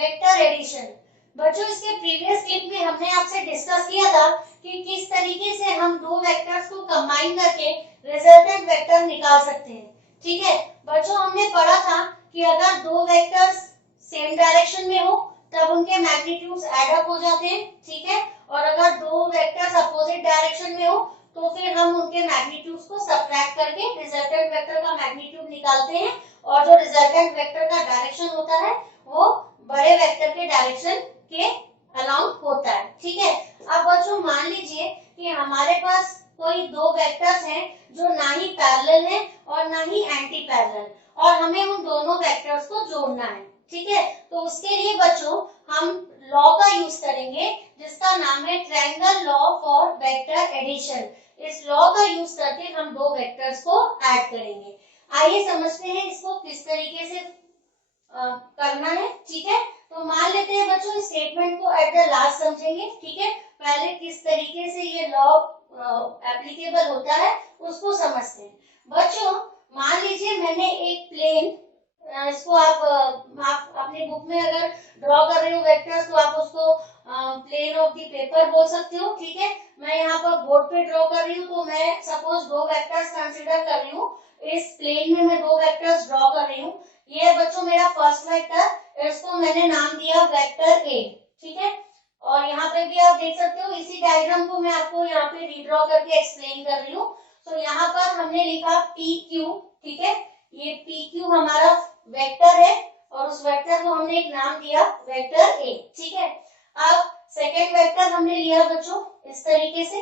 Vector addition. बच्चों इसके previous clip में हमने आपसे डिस्कस किया था कि किस तरीके से हम दो वेक्टर्स को कंबाइन करके रिजल्टेंट वेक्टर निकाल सकते हैं। ठीक है बच्चों, हमने पढ़ा था कि अगर दो वेक्टर्स सेम डायरेक्शन में हो तब उनके मैग्नीट्यूड्स एड अप हो जाते हैं। ठीक है, और अगर दो वेक्टर्स अपोजिट डायरेक्शन में हो तो फिर हम उनके मैग्नीट्यूड्स को सब्ट्रैक्ट करके रिजल्टेंट वेक्टर का मैग्नीट्यूड निकालते हैं, और जो रिजल्टेंट वेक्टर का डायरेक्शन होता है वो बड़े वेक्टर के डायरेक्शन के अलाउंग होता है। ठीक है, अब बच्चों मान लीजिए कि हमारे पास कोई दो वेक्टर्स हैं जो ना ही पैरेलल हैं और ना ही एंटी पैरेलल, और हमें उन दोनों वेक्टर्स को जोड़ना है। ठीक है, तो उसके लिए बच्चों हम लॉ का यूज करेंगे जिसका नाम है triangle law for vector addition. इस लॉ का यूज करके हम दो वेक्टर्स को ऐड करेंगे। आइए समझते हैं इसको किस तरीके से करना है। ठीक है, तो मान लेते हैं बच्चों इस स्टेटमेंट को एट द लास्ट समझेंगे। ठीक है, पहले किस तरीके से ये लॉ एप्लीकेबल होता है उसको समझते हैं। बच्चों मान लीजिए मैंने एक प्लेन, इसको आप अपने बुक में अगर ड्रॉ कर रहे हो वेक्टर्स तो आप उसको प्लेन ऑफ द पेपर बोल सकते हो। ठीक है, मैं यहाँ पर बोर्ड पे ड्रॉ कर रही हूँ, तो मैं सपोज दो वेक्टर्स कंसीडर कर रही हूँ। इस प्लेन में मैं दो वेक्टर्स ड्रॉ कर रही हूँ। ये बच्चों मेरा फर्स्ट वेक्टर, इसको मैंने नाम दिया वेक्टर ए। ठीक है, और यहाँ पे भी आप देख सकते हो इसी डायग्राम को मैं आपको यहाँ पे रीड्रॉ करके एक्सप्लेन कर रही हूँ। तो यहाँ पर हमने लिखा पी क्यू। ठीक है, ये पी क्यू हमारा वेक्टर है और उस वेक्टर को हमने एक नाम दिया वेक्टर ए। ठीक है, अब सेकेंड वेक्टर हमने लिया बच्चों इस तरीके से,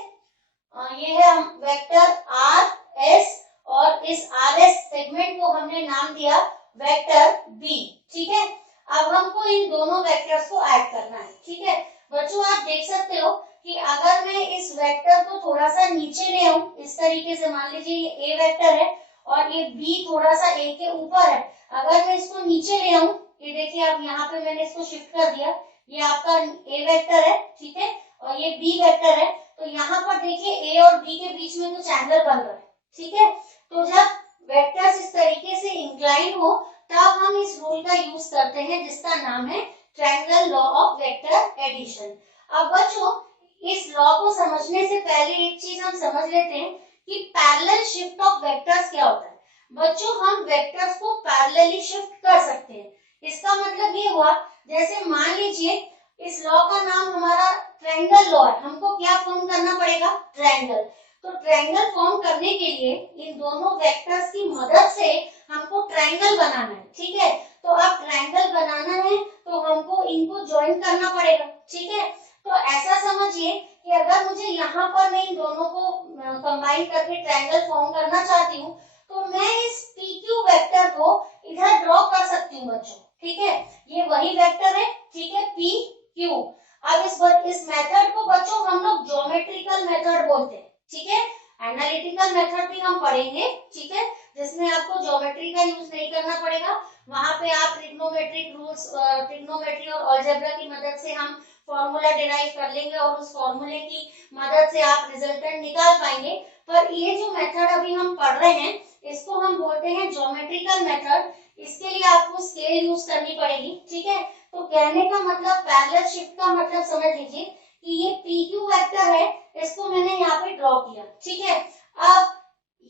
ये है वेक्टर आर एस, और इस आर एस सेगमेंट को हमने नाम दिया वेक्टर बी। ठीक है, अब हमको इन दोनों वेक्टर्स को ऐड करना है। ठीक है बच्चों, आप देख सकते हो कि अगर मैं इस वेक्टर को थोड़ा सा नीचे ले आऊं इस तरीके से, मान लीजिए ये ए वेक्टर है और ये बी थोड़ा सा ए के ऊपर है, अगर मैं इसको नीचे ले आऊं, ये देखिए आप यहाँ पे मैंने इसको शिफ्ट कर दिया, ये आपका ए वेक्टर है। ठीक है, और ये बी वेक्टर है, तो यहाँ पर देखिए ए और बी के बीच में कुछ एंगल बन रहा है। ठीक है, तो जब वेक्टर्स इस तरीके से इंक्लाइन हो तब हम इस रूल का यूज करते हैं जिसका नाम है triangle law of vector addition. अब बच्चों इस लॉ को समझने से पहले एक चीज हम समझ लेते हैं कि पैरेलल शिफ्ट ऑफ वेक्टर्स क्या होता है। बच्चों हम वेक्टर्स को पैरेलली शिफ्ट कर सकते हैं। इसका मतलब ये हुआ, जैसे मान लीजिए इस लॉ का नाम हमारा ट्रायंगल लॉ है, हमको क्या फॉर्म करना पड़ेगा, ट्रायंगल। तो ट्रायंगल फॉर्म करने के लिए इन दोनों वेक्टर्स की मदद से हमको ट्रायंगल बनाना है। ठीक है, तो अब ट्रायंगल बनाना है तो हमको इनको ज्वाइन करना पड़ेगा। ठीक है, तो ऐसा समझिए कि अगर मुझे यहाँ पर मैं इन दोनों को कंबाइन करके ट्रायंगल फॉर्म करना चाहती हूँ तो मैं इस PQ वेक्टर को इधर ड्रॉ कर सकती हूँ बच्चों। ठीक है, ये वही वेक्टर है। ठीक है, PQ। अब इस मेथड को बच्चों हम लोग ज्योमेट्रिकल मेथड बोलते हैं। ठीक है, एनालिटिकल मेथड भी हम पढ़ेंगे। ठीक है, जिसमें आपको ज्योमेट्री का यूज नहीं करना पड़ेगा, वहां पे आप ट्रिग्नोमेट्रिक रूल्स, ट्रिग्नोमेट्री और अलजेब्रा की मदद से हम फॉर्मूला डिराइव कर लेंगे और उस फॉर्मूले की मदद से आप रिजल्टेंट निकाल पाएंगे। पर ये जो मेथड अभी हम पढ़ रहे हैं इसको हम बोलते हैं ज्योमेट्रिकल मेथड। इसके लिए आपको स्केल यूज करनी पड़ेगी। ठीक है, तो कहने का मतलब पैरेलल शिफ्ट का मतलब समझ लीजिए कि ये PQ वेक्टर है, इसको मैंने यहाँ पे ड्रॉ किया। ठीक है, अब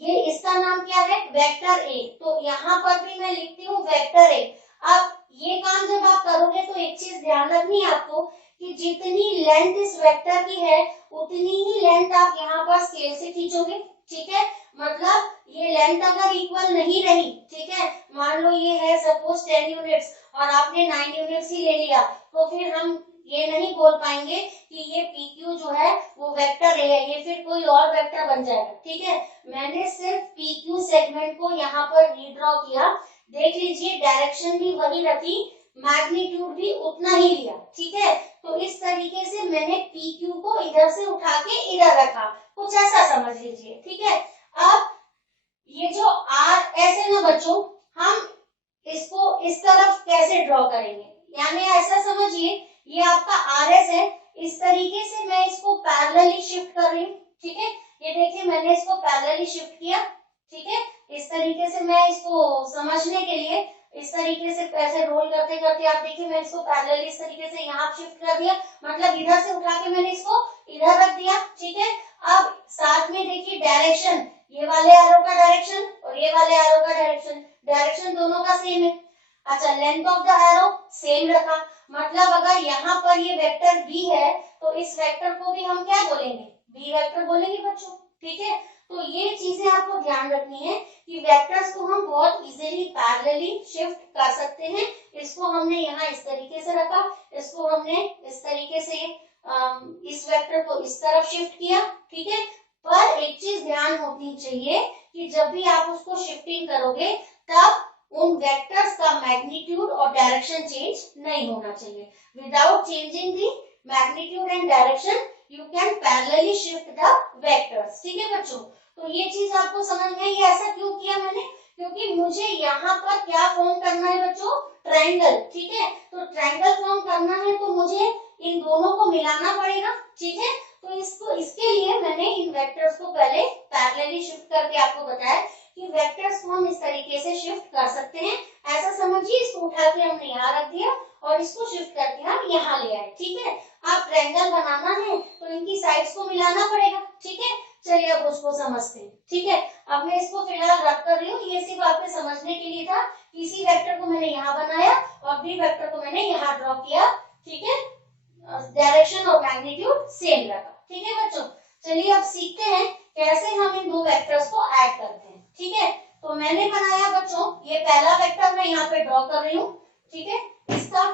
ये इसका नाम क्या है, वेक्टर ए, तो यहाँ पर भी मैं लिखती हूँ वेक्टर ए। अब ये काम जब आप करोगे तो एक चीज ध्यान रखनी है आपको कि जितनी लेंथ इस वेक्टर की है उतनी ही लेंथ आप यहाँ पर स्केल से खींचोगे। ठीक है, मतलब ये लेंथ अगर इक्वल नहीं रही, ठीक है, मान लो ये है सपोज 10 यूनिट्स और आपने 9 यूनिट्स ही ले लिया, तो फिर हम ये नहीं बोल पाएंगे कि ये PQ जो है वो वेक्टर है, ये फिर कोई और वेक्टर बन जाएगा। ठीक है, मैंने सिर्फ PQ सेगमेंट को यहाँ पर रीड्रॉ किया, देख लीजिए डायरेक्शन भी वही रखी, मैग्नीट्यूड भी उतना ही लिया। ठीक है, तो इस तरीके से मैंने PQ को इधर से उठा के इधर रखा, कुछ ऐसा समझ लीजिए। ठीक है, अब ये जो RS है ना बच्चों, हम इसको इस तरफ कैसे ड्रॉ करेंगे, यानी ऐसा समझिए ये आपका RS है, इस तरीके से मैं इसको पैरेलली शिफ्ट कर रही हूँ। ठीक है, ये देखिए मैंने इसको पैरेलली शिफ्ट किया। ठीक है, इस तरीके से मैं इसको समझने के लिए इस तरीके से ऐसे रोल करते करते आप देखिए मैं इसको पैरेलल इस तरीके से यहाँ शिफ्ट कर दिया, मतलब इधर से उठा के मैंने इसको इधर रख दिया, ठीक है। अब साथ में देखिए डायरेक्शन, ये वाले एरो का डायरेक्शन और ये वाले एरो का डायरेक्शन, डायरेक्शन दोनों का सेम है। अच्छा, length of the arrow same रखा, मतलब अगर यहाँ पर ये वेक्टर बी है तो इस वेक्टर को भी हम क्या बोलेंगे, बी वेक्टर बोलेंगे बच्चों, ठीक है। तो ये चीजें आपको ध्यान रखनी है कि वेक्टर्स को हम बहुत इजीली पैरेलली शिफ्ट कर सकते हैं। इसको हमने यहाँ इस तरीके से रखा, इसको हमने इस तरीके से इस वेक्टर को इस तरफ शिफ्ट किया, ठीक है। पर एक चीज ध्यान होनी चाहिए कि जब भी आप उसको शिफ्टिंग करोगे तब उन वेक्टर्स का मैग्नीट्यूड और डायरेक्शन चेंज नहीं होना चाहिए। Without changing the magnitude and direction you can parallelly shift the vectors, ठीक है बच्चों। तो ये चीज आपको समझ में आई, ऐसा क्यों किया मैंने, क्योंकि मुझे यहाँ पर क्या फॉर्म करना है बच्चों, ट्रायंगल, ठीक है। तो ट्रायंगल फॉर्म करना है तो मुझे इन दोनों को मिलाना पड़ेगा, ठीक है। तो इसको इसके लिए मैंने इन वेक्टर्स को पहले पैरेलली शिफ्ट करके आपको बताया कि वेक्टर्स को हम इस तरीके से शिफ्ट कर सकते हैं। ऐसा समझिए, इसको उठा के हमने यहाँ रख दिया और इसको शिफ्ट करके हम यहाँ ले आए, ठीक है। आप ट्रायंगल बनाना है तो इनकी साइड्स को मिलाना पड़ेगा, ठीक है। चलिए अब उसको समझते हैं, ठीक है। अब मैं इसको फिलहाल रख कर रही हूँ, ये सिर्फ आपके समझने के लिए था। इसी वेक्टर को मैंने यहाँ बनाया और बी वेक्टर को मैंने यहाँ ड्रॉ किया, ठीक है। डायरेक्शन और मैग्नीट्यूड सेम रखा, ठीक है बच्चों। चलिए अब सीखते हैं कैसे हम इन दो वेक्टर्स को ऐड करते हैं, ठीक है। तो मैंने बनाया बच्चों, ये पहला वेक्टर मैं यहाँ पे ड्रॉ कर रही हूँ, ठीक है। इसका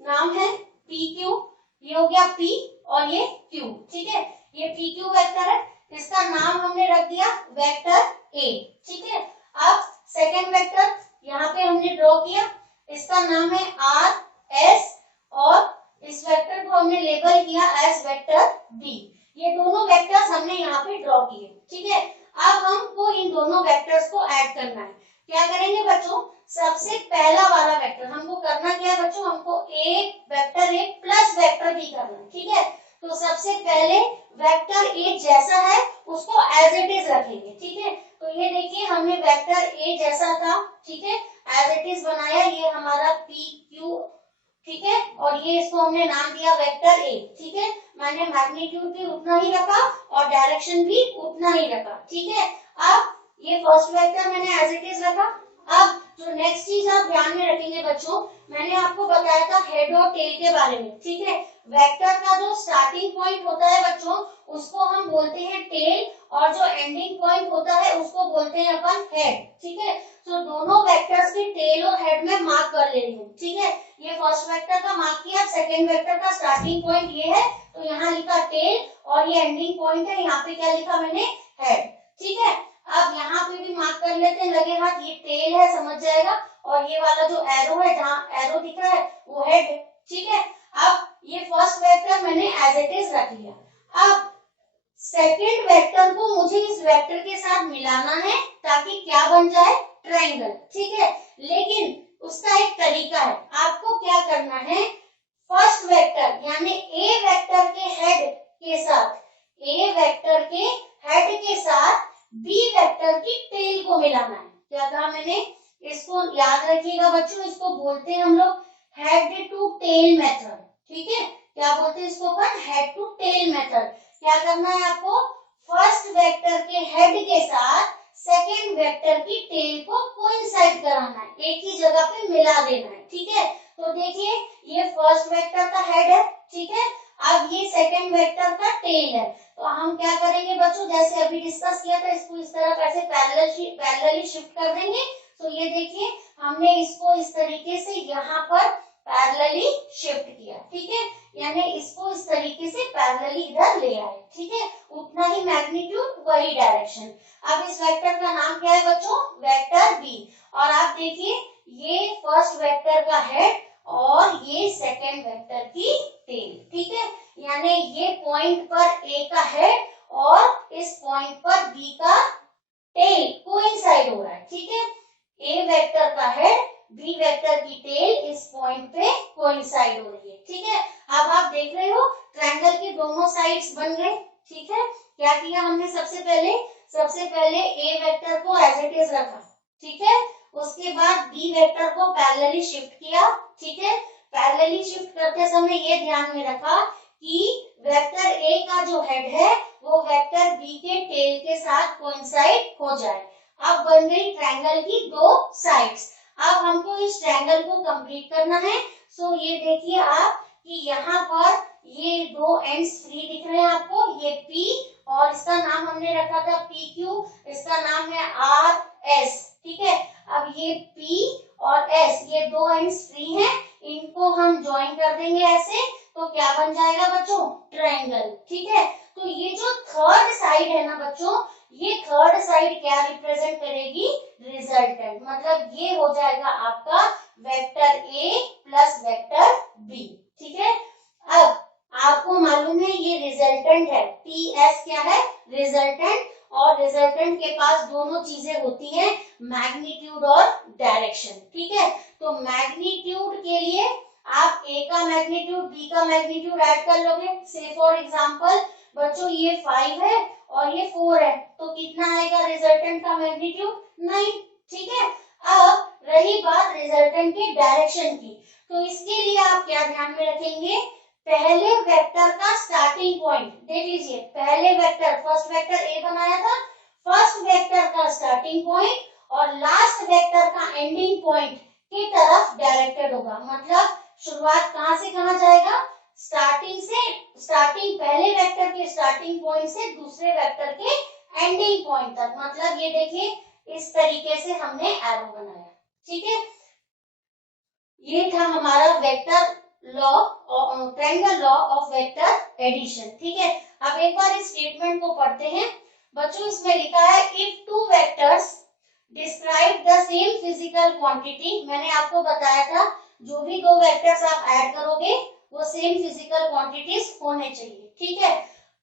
नाम है पी क्यू, ये हो गया पी और ये क्यू, ठीक है। ये पी क्यू वेक्टर है, इसका नाम हमने रख दिया वेक्टर ए, ठीक है। अब सेकेंड वेक्टर यहाँ पे हमने ड्रॉ किया, इसका नाम है आर एस और इस वेक्टर को हमने लेबल किया एज वेक्टर बी। ये दोनों वेक्टर्स हमने यहाँ पे ड्रॉ किए, ठीक है। अब हमको इन दोनों वेक्टर्स को ऐड करना है। क्या करेंगे बच्चों, सबसे पहला वाला वेक्टर हमको करना क्या है बच्चों, हमको vector A plus vector B करना है, ठीक है। तो सबसे पहले वेक्टर ए जैसा है उसको एज इट इज रखेंगे, ठीक है। तो ये देखिए हमने वेक्टर ए जैसा था, ठीक है, एज इट इज बनाया, ये हमारा पी क्यू, ठीक है। और ये इसको हमने नाम दिया वेक्टर ए, ठीक है। मैंने मैग्नीट्यूड भी उतना ही रखा और डायरेक्शन भी उतना ही रखा, ठीक है। अब ये फर्स्ट वेक्टर मैंने एज इट इज रखा। अब जो नेक्स्ट चीज आप ध्यान में रखेंगे बच्चों, मैंने आपको बताया था हेड और टेल के बारे में, ठीक है। वेक्टर का जो स्टार्टिंग पॉइंट होता है बच्चों उसको हम बोलते हैं टेल और जो एंडिंग पॉइंट होता है उसको बोलते हैं अपन हेड, ठीक है। तो दोनों वेक्टर्स के टेल और हेड में मार्क कर ले रही हूँ, ठीक है। ये फर्स्ट वेक्टर का मार्क किया, सेकेंड वेक्टर का स्टार्टिंग पॉइंट ये है तो यहाँ लिखा टेल और ये एंडिंग पॉइंट है, यहाँ पे क्या लिखा मैंने, हेड, ठीक है। अब यहाँ पे भी मार्क कर लेते हैं लगे हाथ, ये टेल है समझ जाएगा और ये वाला जो एरो है जहाँ एरो दिख रहा है वो हेड है, ठीक है। अब ये फर्स्ट वेक्टर मैंने एज इट इज रख लिया। अब सेकेंड वेक्टर को मुझे इस वेक्टर के साथ मिलाना है ताकि क्या बन जाए, ट्रायंगल, ठीक है। लेकिन उसका एक तरीका है, आपको क्या करना है, फर्स्ट वेक्टर यानी ए वेक्टर के हेड के साथ, ए वेक्टर के हेड के साथ बी वेक्टर की टेल को मिलाना है। क्या कहा मैंने, इसको याद रखिएगा बच्चों, इसको बोलते हैं हम लोग हेड टू टेल मेथड, ठीक है। क्या बोलते हैं इसको अपन, हेड टू टेल मेथड। क्या करना है आपको, फर्स्ट वेक्टर के हेड के साथ सेकेंड वेक्टर की टेल को कोइंसाइड कराना है, एक ही जगह पे मिला देना है, ठीक है। तो देखिए ये फर्स्ट वेक्टर का हेड है, ठीक है। अब ये सेकेंड वेक्टर का टेल है, तो हम क्या करेंगे बच्चों, जैसे अभी डिस्कस किया था, इसको इस तरह कैसे पैरेलली शिफ्ट कर देंगे। तो ये देखिए हमने इसको इस तरीके से यहाँ पर पैरेलली शिफ्ट किया, ठीक है। यानी इसको इस तरीके से पैरेलली इधर ले आए, ठीक है। उतना ही मैग्नीट्यूड वही डायरेक्शन। अब इस वेक्टर का नाम क्या है बच्चों, वेक्टर बी। और आप देखिए ये फर्स्ट वेक्टर का हेड और ये सेकेंड वेक्टर की टेल, ठीक है। यानी ये पॉइंट पर ए का हेड और इस पॉइंट पर बी का टेल कोइंसाइड हो रहा है, ठीक है। ए वेक्टर का हेड बी वेक्टर की टेल इस पॉइंट पे कोइंसाइड हो रही है, ठीक है। अब आप देख रहे हो ट्रायंगल के दोनों साइड्स बन गए, ठीक है। क्या किया हमने, सबसे पहले ए वेक्टर को एज इट इज रखा, ठीक है। उसके बाद बी वेक्टर को पैरेलली शिफ्ट किया, ठीक है। पैरेलली शिफ्ट करते समय ये ध्यान में रखा कि वेक्टर ए का जो हेड है वो वेक्टर बी के टेल के साथ कोइंसाइड हो जाए। अब बन गई ट्रायंगल की दो साइड्स। अब हमको इस ट्रायंगल को कंप्लीट करना है। सो ये देखिए आप कि यहाँ पर ये दो एंड्स फ्री दिख रहे हैं आपको, ये P और इसका नाम हमने रखा था PQ, इसका नाम है RS, ठीक है। अब ये P और S ये दो एंड्स फ्री हैं, इनको हम ज्वाइन कर देंगे ऐसे, तो क्या बन जाएगा बच्चों, ट्रायंगल, ठीक है। तो ये जो थर्ड साइड है ना बच्चों, ये थर्ड साइड क्या रिप्रेजेंट करेगी, रिजल्टेंट, मतलब ये हो जाएगा आपका vector A plus vector B, ठीक है। अब आपको मालूम है ये रिजल्टेंट है, PS क्या है, रिजल्टेंट, और रिजल्टेंट के पास दोनों चीजें होती हैं, मैग्नीट्यूड और डायरेक्शन, ठीक है। तो मैग्नीट्यूड के लिए आप A का मैग्नीट्यूड B का मैग्नीट्यूड ऐड कर लोगे। से फॉर एग्जांपल बच्चों ये 5 है और ये 4 है, तो कितना आएगा रिजल्टेंट का मैग्नीट्यूड, 9, ठीक है। अब रही बात रिजल्टेंट के डायरेक्शन की, तो इसके लिए आप क्या ध्यान में रखेंगे, पहले वेक्टर का स्टार्टिंग पॉइंट देख लीजिए, पहले वेक्टर फर्स्ट वेक्टर A बनाया था, फर्स्ट वेक्टर का स्टार्टिंग पॉइंट और लास्ट वेक्टर का एंडिंग पॉइंट की तरफ डायरेक्टेड होगा। मतलब शुरुआत कहां से कहां जाएगा, स्टार्टिंग से, स्टार्टिंग पहले वेक्टर के स्टार्टिंग पॉइंट से दूसरे वेक्टर के एंडिंग पॉइंट तक। मतलब ये देखिए इस तरीके से हमने एरो बनाया, ठीक है। ये था हमारा vector law, triangle law of vector addition, ठीक है। अब एक बार इस स्टेटमेंट को पढ़ते हैं बच्चों। इसमें लिखा है if two vectors describe the same physical quantity, मैंने आपको बताया था जो भी दो वेक्टर्स आप ऐड करोगे वो सेम फिजिकल क्वांटिटीज होने चाहिए, ठीक है।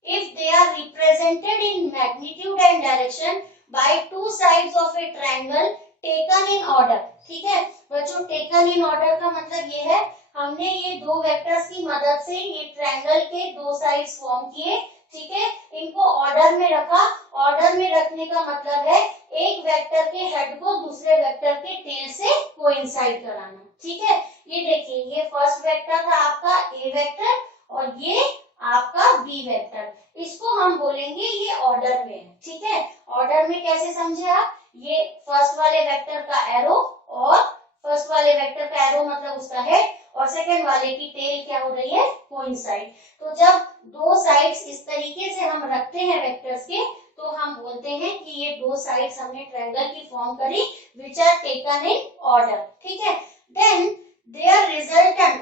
If they are represented in magnitude and direction by two sides of a triangle taken in order, ठीक है बच्चों। टेकन इन ऑर्डर का मतलब ये है हमने ये दो वेक्टर्स की मदद से ये ट्रायंगल के दो साइड्स फॉर्म किए, ठीक है। इनको ऑर्डर में रखा, ऑर्डर में रखने का मतलब है एक वेक्टर के हेड को दूसरे वेक्टर के टेल से कोइंसाइड कराना, ठीक है। ये देखिए ये फर्स्ट वेक्टर था आपका A वेक्टर और ये आपका B वेक्टर, इसको हम बोलेंगे ये ऑर्डर में है, ठीक है। ऑर्डर में कैसे समझे आप, ये फर्स्ट वाले वेक्टर का एरो और फर्स्ट वाले वेक्टर का एरो मतलब उसका हेड और सेकंड वाले की टेल क्या हो रही है, कोइंसाइड। तो जब दो साइड्स इस तरीके से हम रखते हैं वेक्टर्स के, तो हम बोलते हैं कि ये दो साइड्स हमने ट्रायंगल की फॉर्म करी which are taken in order, ठीक है। देन देयर रिजल्टेंट,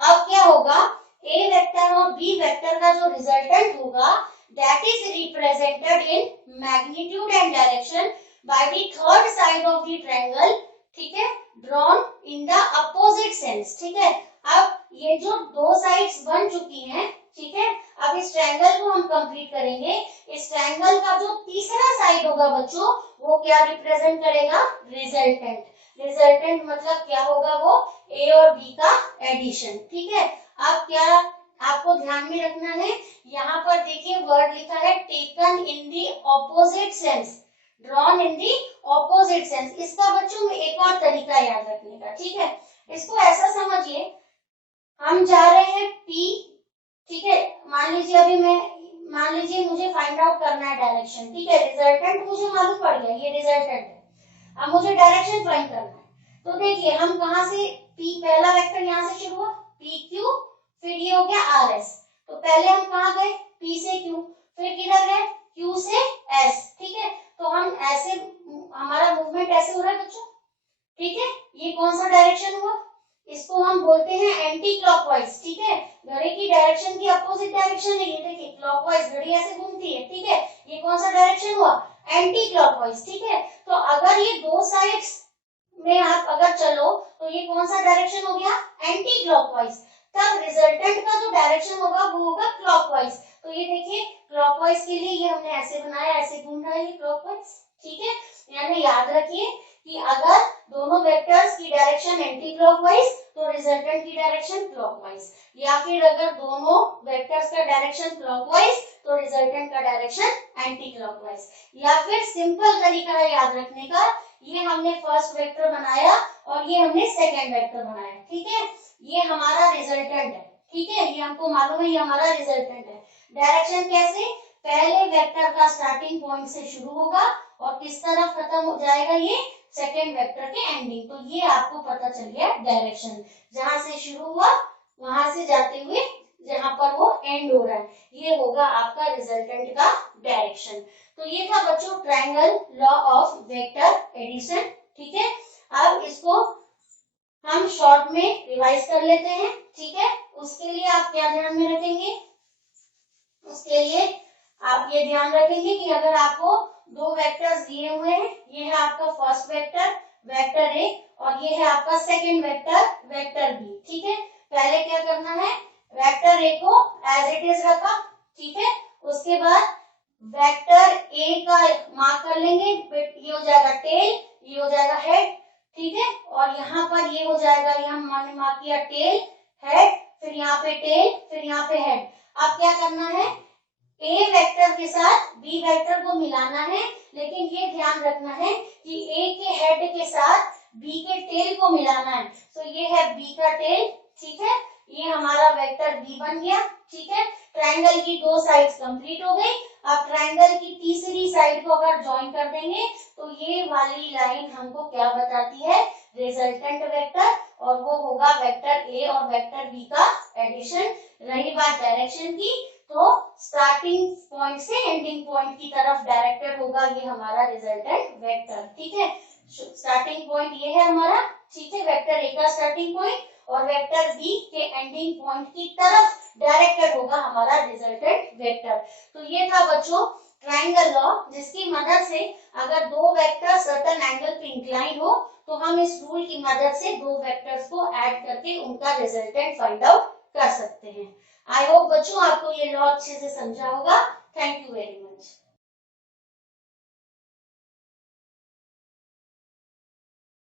अब क्या होगा, A वेक्टर और B वेक्टर का जो रिजल्टेंट होगा that is represented in magnitude and direction by the third side of the triangle, ठीक है, drawn in the opposite sense, ठीक है। अब ये जो दो साइड्स बन चुकी हैं, ठीक है, अब इस ट्रायंगल को हम कंप्लीट करेंगे। इस ट्रायंगल का जो तीसरा साइड होगा बच्चों वो क्या रिप्रेजेंट करेगा, रिजल्टेंट। रिजल्टेंट मतलब क्या होगा, वो A और B का एडिशन, ठीक है। अब क्या आपको ध्यान में रखना है, यहाँ पर देखिए वर्ड लिखा है taken in the opposite sense, drawn in the opposite sense. इसका बच्चों में एक और तरीका याद रखने का, ठीक है। इसको ऐसा समझिए, हम जा रहे हैं P, ठीक है, मान लीजिए अभी मान लीजिए मुझे फाइंड आउट करना है डायरेक्शन, ठीक है। रिजल्टेंट मुझे मालूम पड़ गया, ये रिजल्टेंट है, अब मुझे डायरेक्शन फाइंड करना है। तो देखिए हम कहां से, P पहला वेक्टर यहाँ से शुरू हुआ PQ, फिर ये हो गया RS, तो पहले हम कहाँ गए, P से Q, फिर किधर गए Q से S, ठीक है। तो हम ऐसे, हमारा मूवमेंट ऐसे हो रहा है बच्चों, ठीक है। ये कौन सा डायरेक्शन हुआ, इसको हम बोलते हैं एंटी क्लॉकवाइज, ठीक है। घड़ी की डायरेक्शन की अपोजिट डायरेक्शन है, ये देखिए क्लॉकवाइज, घड़ी ऐसे घूमती है, ठीक है। ये कौन सा डायरेक्शन हुआ, एंटी क्लॉकवाइज, ठीक है। तो अगर ये दो साइड्स में आप अगर चलो तो ये कौन सा डायरेक्शन हो गया, एंटी क्लॉकवाइज। तब रिजल्टेंट का जो डायरेक्शन होगा वो होगा क्लॉकवाइज। तो ये देखिए क्लॉकवाइज के लिए ये हमने ऐसे बनाया, ऐसे घूम रहा है ये क्लॉकवाइज, ठीक है। यानी याद रखिए कि अगर दोनों वेक्टर्स की डायरेक्शन एंटी क्लॉकवाइज तो रिजल्टेंट की डायरेक्शन क्लॉकवाइज, या फिर अगर दोनों वेक्टर्स का डायरेक्शन क्लॉकवाइज तो रिजल्टेंट का डायरेक्शन एंटी क्लॉकवाइज। या फिर सिंपल तरीका है याद रखने का ये हमने फर्स्ट वेक्टर बनाया और ये हमने सेकेंड वेक्टर बनाया, ठीक है। ये हमारा रिजल्टेंट है, ठीक है, ये हमको मालूम है, ये हमारा रिजल्टेंट है। डायरेक्शन कैसे, पहले वेक्टर का स्टार्टिंग पॉइंट से शुरू होगा और किस तरफ खत्म हो जाएगा, ये सेकेंड वेक्टर के एंडिंग। तो ये आपको पता चल गया डायरेक्शन, जहां से शुरू हुआ वहां से जाते हुए जहां पर वो एंड हो रहा है, ये होगा आपका रिजल्टेंट का डायरेक्शन। तो ये था बच्चों triangle law of vector addition, ठीक है। अब इसको हम शॉर्ट में रिवाइज कर लेते हैं, ठीक है। उसके लिए आप क्या ध्यान में रखेंगे, उसके लिए आप ये ध्यान रखेंगे कि अगर आपको दो वेक्टर्स दिए हुए हैं, ये है आपका फर्स्ट वेक्टर वेक्टर ए और ये है आपका सेकंड वेक्टर वेक्टर बी, ठीक है। पहले क्या करना है, वेक्टर ए को एज इट इज रखा, ठीक है। उसके बाद वेक्टर ए का मार्क कर लेंगे, ये हो जाएगा टेल, ये हो जाएगा हेड, ठीक है। और यहाँ पर ये हो जाएगा, यहाँ मैंने मार्क किया टेल हेड, फिर यहाँ पे टेल, फिर यहाँ पे हेड। अब क्या करना है, ए वेक्टर के साथ बी वेक्टर को मिलाना है, लेकिन ये ध्यान रखना है कि ए के हेड के साथ बी के टेल को मिलाना है। तो ये है बी का टेल, ठीक है, ये हमारा वेक्टर बी बन गया, ठीक है। ट्रायंगल की दो साइड्स कंप्लीट हो गई। अब ट्रायंगल की तीसरी साइड को अगर ज्वाइन कर देंगे तो ये वाली लाइन हमको क्या बताती है, रिजल्टेंट वेक्टर, और वो होगा वेक्टर ए और वेक्टर बी का एडिशन। रही बात डायरेक्शन की, तो स्टार्टिंग पॉइंट से एंडिंग पॉइंट की तरफ डायरेक्टेड होगा ये हमारा रिजल्टेंट वेक्टर, ठीक है। स्टार्टिंग पॉइंट ये है हमारा, ठीक है, वेक्टर ए का स्टार्टिंग पॉइंट और वेक्टर बी के एंडिंग पॉइंट की तरफ डायरेक्टेड होगा हमारा रिजल्टेंट वेक्टर। तो ये था बच्चों ट्रायंगल लॉ, जिसकी मदद से अगर दो वेक्टर सर्टेन एंगल पे इंक्लाइन हो तो हम इस रूल की मदद से दो वेक्टर्स को ऐड करके उनका रिजल्टेंट फाइंड आउट कर सकते हैं। आई होप बच्चों आपको ये लॉ अच्छे से समझा होगा। Thank you very much.